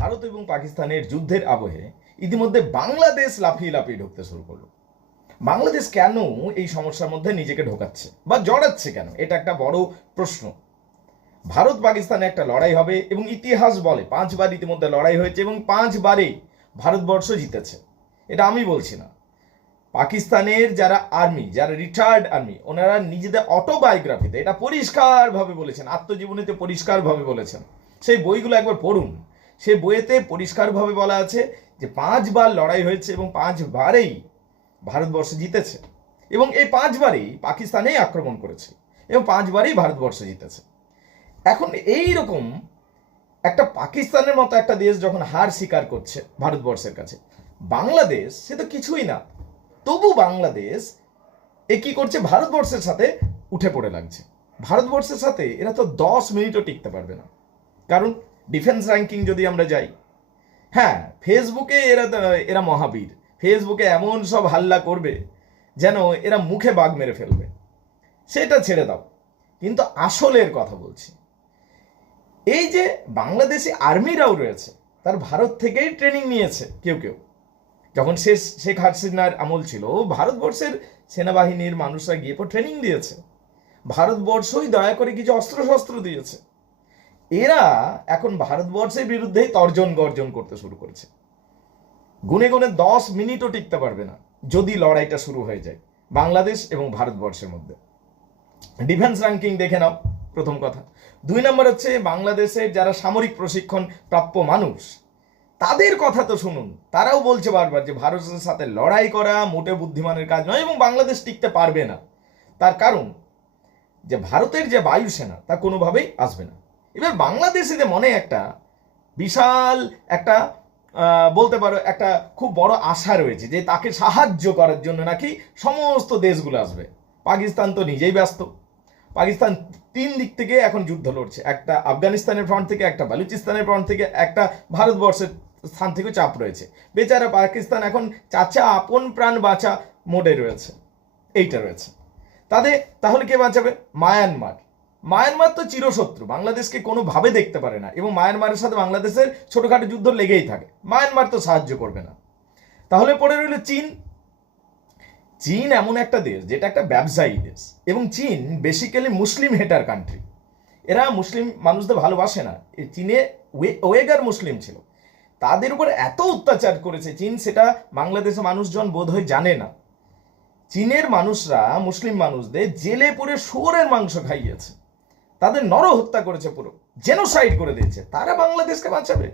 ভারত এবং পাকিস্তানের যুদ্ধের আবহে ইতিমধ্যে বাংলাদেশ লাফিয়ে লাফিয়ে ঢুকতে শুরু করলো। বাংলাদেশ কেন এই সমস্যার মধ্যে নিজেকে ঢোকাচ্ছে বা জড়াচ্ছে কেন, এটা একটা বড় প্রশ্ন। ভারত পাকিস্তানে একটা লড়াই হবে এবং ইতিহাস বলে 5বার ইতিমধ্যে লড়াই হয়েছে এবং 5বারেই ভারতবর্ষ জিতেছে। এটা আমি বলছি না, পাকিস্তানের যারা আর্মি, যারা রিটায়ার্ড আর্মি, ওনারা নিজেদের অটোবায়োগ্রাফিতে এটা পরিষ্কারভাবে বলেছেন, আত্মজীবনীতে পরিষ্কারভাবে বলেছেন। সেই বইগুলো একবার পড়ুন। সেই বইয়েতে পরিষ্কারভাবে বলা আছে যে 5বার লড়াই হয়েছে এবং 5বারেই ভারতবর্ষ জিতেছে এবং এই 5বারেই পাকিস্তানেই আক্রমণ করেছে এবং 5বারেই ভারতবর্ষ জিতেছে। এখন এই রকম একটা পাকিস্তানের মতো একটা দেশ যখন হার স্বীকার করছে ভারতবর্ষের কাছে, বাংলাদেশ সে তো কিছুই না, তবু বাংলাদেশ এ কি করছে, ভারতবর্ষের সাথে উঠে পড়ে লাগছে। ভারতবর্ষের সাথে এরা তো 10 মিনিটও টিকতে পারবে না। কারণ ডিফেন্স র্যাঙ্কিং যদি আমরা যাই, হ্যাঁ ফেসবুকে এরা মহাবীর, ফেসবুকে এমন সব হাল্লা করবে যেন এরা মুখে বাঘ মেরে ফেলবে, সেটা ছেড়ে দাও। কিন্তু আসলের কথা বলছি, এই যে বাংলাদেশি আর্মিরাও রয়েছে, তার ভারত থেকেই ট্রেনিং নিয়েছে কেউ কেউ। যখন শেখ হাসিনার আমল ছিল, ভারতবর্ষের সেনাবাহিনীর মানুষরা গিয়ে ট্রেনিং দিয়েছে, ভারতবর্ষই দয়া করে কিছু অস্ত্রশস্ত্র দিয়েছে। এরা এখন ভারতবর্ষের বিরুদ্ধেই তর্জন গর্জন করতে শুরু করেছে। গুনে গুনে 10 মিনিটও টিকতে পারবে না যদি লড়াইটা শুরু হয়ে যায় বাংলাদেশ এবং ভারতবর্ষের মধ্যে। ডিফেন্স র্যাঙ্কিং দেখে নাও, প্রথম কথা। 2 নম্বর হচ্ছে বাংলাদেশের যারা সামরিক প্রশিক্ষণ প্রাপ্য মানুষ, তাদের কথা তো শুনুন। তারাও বলছে বারবার যে ভারতের সাথে লড়াই করা মোটে বুদ্ধিমানের কাজ নয় এবং বাংলাদেশ টিকতে পারবে না। তার কারণ যে ভারতের যে বায়ুসেনা তা কোনোভাবেই আসবে না। এবার বাংলাদেশিদের মনে একটা বিশাল একটা বলতে পারো একটা খুব বড় আশা রয়েছে যে তাকে সাহায্য করার জন্য নাকি সমস্ত দেশগুলো আসবে। পাকিস্তান তো নিজেই ব্যস্ত। পাকিস্তান 3 দিক থেকে এখন যুদ্ধ লড়ছে, একটা আফগানিস্তানের ফ্রন্ট থেকে, একটা বালুচিস্তানের ফ্রন্ট থেকে, একটা ভারতবর্ষের স্থান থেকে চাপ রয়েছে। বেচারা পাকিস্তান এখন চাচা আপন প্রাণ বাঁচা মোডে রয়েছে, এইটা রয়েছে তাদের। তাহলে কে বাঁচাবে? মায়ানমার তো চিরশত্রু, বাংলাদেশকে কোনোভাবে দেখতে পারে না এবং মায়ানমারের সাথে বাংলাদেশের ছোটখাটো যুদ্ধ লেগেই থাকে। মায়ানমার তো সাহায্য করবে না। তাহলে পড়ে রইল চীন এমন একটা দেশ যেটা একটা ব্যবসায়ী দেশ এবং চীন বেসিক্যালি মুসলিম হেটার কান্ট্রি। এরা মুসলিম মানুষদের ভালোবাসে না। চীনে ওয়েগার মুসলিম ছিল, তাদের উপর এত অত্যাচার করেছে চীন, সেটা বাংলাদেশের মানুষজন বোধহয় জানে না। চীনের মানুষরা মুসলিম মানুষদের জেলে পুরে শুয়োরের মাংস খাইয়েছে, তাদের নরহত্যা করেছে, পুরো জেনোসাইড করে দিয়েছে। তারা বাংলাদেশকে বাঁচাবে?